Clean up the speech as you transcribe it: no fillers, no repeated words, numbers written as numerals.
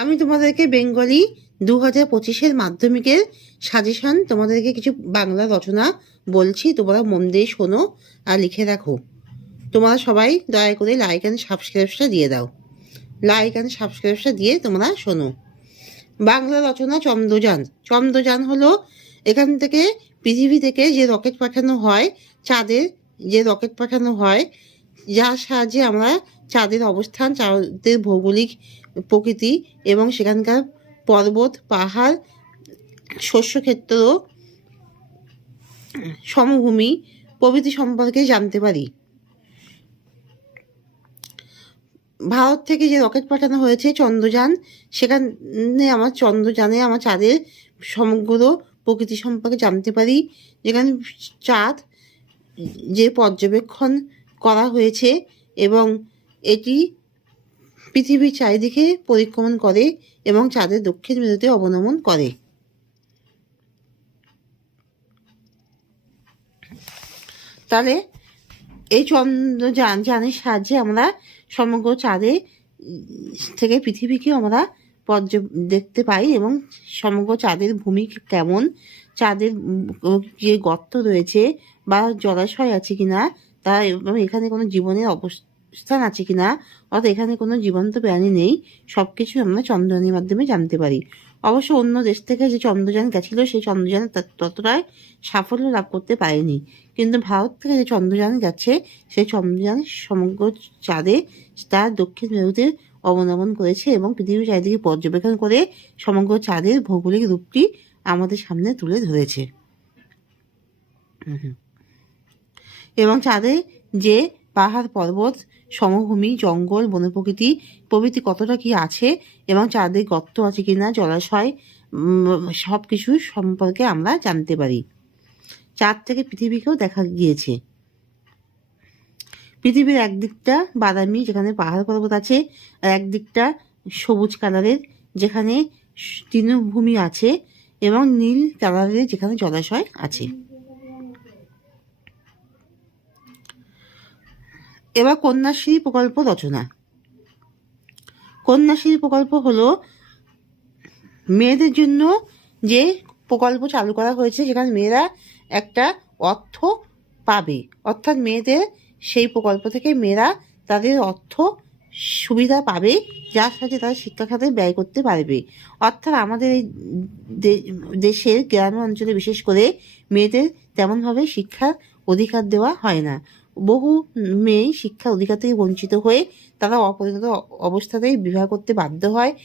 আমি তোমাদেরকে বেঙ্গলি 2025-এর মাধ্যমিকের সাজেশন তোমাদেরকে কিছু বাংলা রচনা বলছি, তোমরা মন দিয়ে শোনো আর লিখে রাখো। তোমরা সবাই দয়া করে লাইক অ্যান্ড সাবস্ক্রাইবটা দিয়ে দাও। লাইক অ্যান্ড সাবস্ক্রাইবটা দিয়ে তোমরা শোনো। বাংলা রচনা চন্দ্রযান। চন্দ্রযান হলো এখান থেকে পৃথিবী থেকে যে রকেট পাঠানো হয়, চাঁদের যে রকেট পাঠানো হয়, যার সাহায্যে আমরা চাঁদের অবস্থান, চাঁদের ভৌগোলিক প্রকৃতি এবং সেখানকার পর্বত, পাহাড়, শস্যক্ষেত্র, সমভূমি প্রভৃতি সম্পর্কে জানতে পারি। ভারত থেকে যে রকেট পাঠানো হয়েছে চন্দ্রযান, সেখানে চন্দ্রযানে আমার চাঁদের সমগ্র প্রকৃতি সম্পর্কে জানতে পারি। যেখানে চাঁদ যে পর্যবেক্ষণ করা হয়েছে এবং এটি পৃথিবীর চারিদিকে পরিক্রমণ করে এবং চাঁদের দক্ষিণ মেরুতে অবনমন করে। তাহলে এই চন্দ্রযানের সাহায্যে আমরা সমগ্র চাঁদে থেকে পৃথিবীকে আমরা দেখতে পাই এবং সমগ্র চাঁদের ভূমি কেমন, চাঁদের যে গর্ত রয়েছে বা জলাশয় আছে কিনা, তা এবং এখানে কোনো জীবনের অবস্থান আছে কিনা, অর্থাৎ এখানে কোনো জীবন্ত প্রাণী নেই, সব কিছু আমরা চন্দ্রযানের মাধ্যমে জানতে পারি। অবশ্য অন্য দেশ থেকে যে চন্দ্রযান গেছিল সেই চন্দ্রযান ততটাই সাফল্য লাভ করতে পারেনি, কিন্তু ভারত থেকে যে চন্দ্রযান গেছে সেই চন্দ্রযান সমগ্র চাঁদে তার দক্ষিণ মেরুতে অবনমন করেছে এবং পৃথিবীর চারিদিকে পর্যবেক্ষণ করে সমগ্র চাঁদের ভৌগোলিক রূপটি আমাদের সামনে তুলে ধরেছে। এবং চাঁদে যে পাহাড়, পর্বত, সমভূমি, জঙ্গল, বনপ্রকৃতি প্রভৃতি কতটা কি আছে এবং চাঁদে গর্ত আছে কিনা, জলাশয়, সব কিছু সম্পর্কে আমরা জানতে পারি। চাঁদ থেকে পৃথিবীকেও দেখা গিয়েছে। পৃথিবীর একদিকটা বাদামি, যেখানে পাহাড় পর্বত আছে, আর একদিকটা সবুজ কালারের, যেখানে তৃণভূমি আছে, এবং নীল কালারের, যেখানে জলাশয় আছে। এবার কন্যাশ্রী প্রকল্প রচনা। কন্যাশ্রী প্রকল্প হলো মেয়েদের জন্য যে প্রকল্প চালু করা হয়েছে, যেখানে মেয়েরা একটা অর্থ পাবে, অর্থাৎ মেয়েদের সেই প্রকল্প থেকে মেয়েরা তাদের অর্থ সুবিধা পাবে, যার সাথে তারা শিক্ষা খাতে ব্যয় করতে পারবে। অর্থাৎ আমাদের এই দেশের গ্রাম অঞ্চলে বিশেষ করে মেয়েদের তেমনভাবে শিক্ষার অধিকার দেওয়া হয় না। বহু মেয়ে শিক্ষার অধিকার থেকে বঞ্চিত হয়ে তারা অপরিণত অবস্থাতেই বিবাহ করতে বাধ্য হয় এবং